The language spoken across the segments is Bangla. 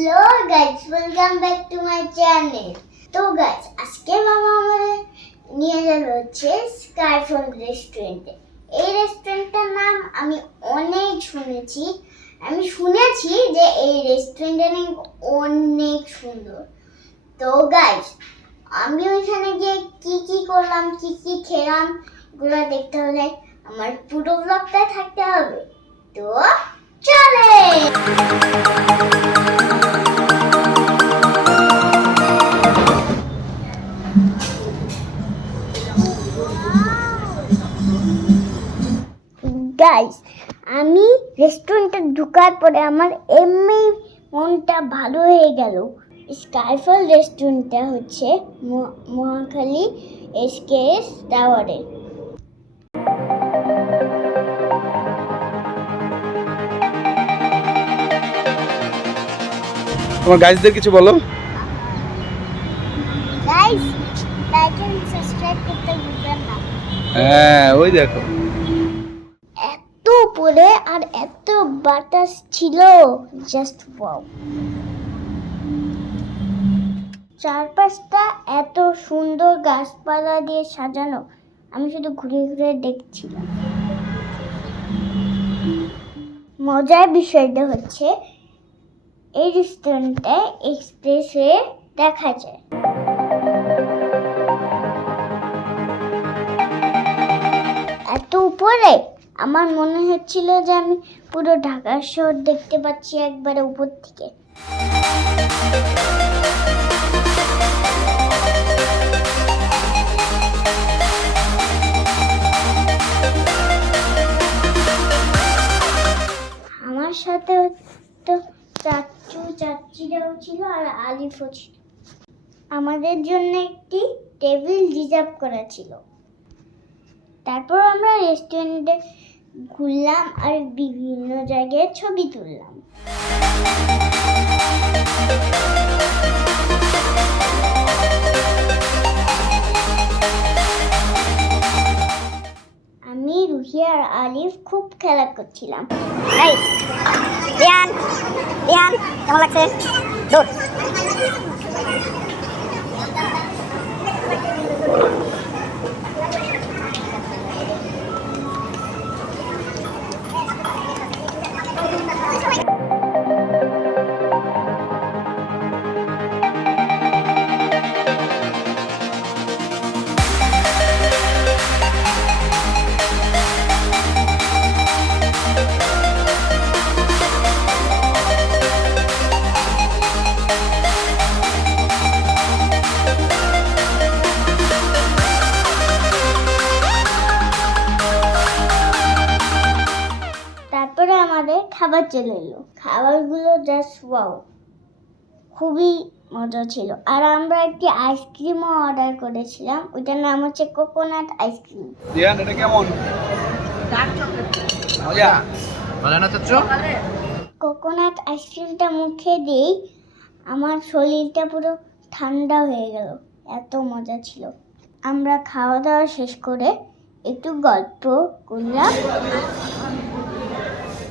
Hello guys, welcome back to my channel. তো গাইস, আজকে মামা আমাদের নিয়ে যাবে হচ্ছে স্কাইফোন রেস্টুরেন্টে। এই রেস্টুরেন্টটার নাম আমি অনেক শুনেছি। যে এই রেস্টুরেন্টটা নাকি অনেক সুন্দর। তো গাইস, আমি ওইখানে গিয়ে কি করলাম, কি খেলাম, এগুলো দেখতে হলে আমার পুরো ব্লগটা থাকতে হবে। তো চলে। গাইস, আমি রেস্টুরেন্টে ঢোকার পরে আমার এমনি মনটা ভালো হয়ে গেল। স্কাইফল রেস্টুরেন্টটা হচ্ছে মহাখালী এসকেএস টাওয়ারে। তোমার গাইসদের কিছু বলো। গাইস, লাইক এন্ড সাবস্ক্রাইব করতে ভুলবেন না। হ্যাঁ, ওই দেখো এত উপরে আর এত বাতাস ছিল, জাস্ট ওয়াও। চারপাশটা এত সুন্দর গাছপালা দিয়ে সাজানো, আমি শুধু ঘুরে ঘুরে দেখছিলাম। মজার বিষয়টা হচ্ছে এই রেস্টুরেন্টে এক্সপ্রেসওয়ে দেখা যায়। এত উপরে আমার মনে হচ্ছিল যে আমি পুরো ঢাকা শহর দেখতে পাচ্ছি একবারে উপর থেকে। আমার সাথে তো চাচিরাও ছিল আর আলিফও ছিল। আমাদের জন্য একটি টেবিল রিজার্ভ করা ছিল। তারপর আমরা রেস্টুরেন্টে ঘুরলাম আর বিভিন্ন জায়গায় ছবি তুললাম। আমি, রুহি আর আলিফ খুব খেলা করছিলাম। কেমন লাগছে? তারপরে আমাদের খাবার চলে এলো। খাবারগুলো জাস্ট ওয়াও, খুবই মজা ছিল। আর আমরা একটি আইসক্রিমও অর্ডার করেছিলাম, ওইটার নাম হচ্ছে কোকোনাট আইসক্রিম। দিয়ান, এটা কেমন? মজা মজা না চাচ্ছ? কোকোনাট আইসক্রিমটা মুখে দিয়েই আমার শরীরটা পুরো ঠান্ডা হয়ে গেল, এত মজা ছিল। আমরা খাওয়া দাওয়া শেষ করে একটু গল্প করলাম।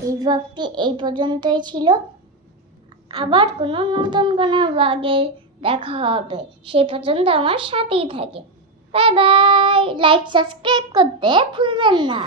এই ব্লগটি এই পর্যন্তই ছিল। আবার কোনো নতুন কোনো ব্লগে দেখা হবে, সেই পর্যন্ত আমার সাথেই থাকে। Bye bye. লাইক সাবস্ক্রাইব করতে ভুলবেন না।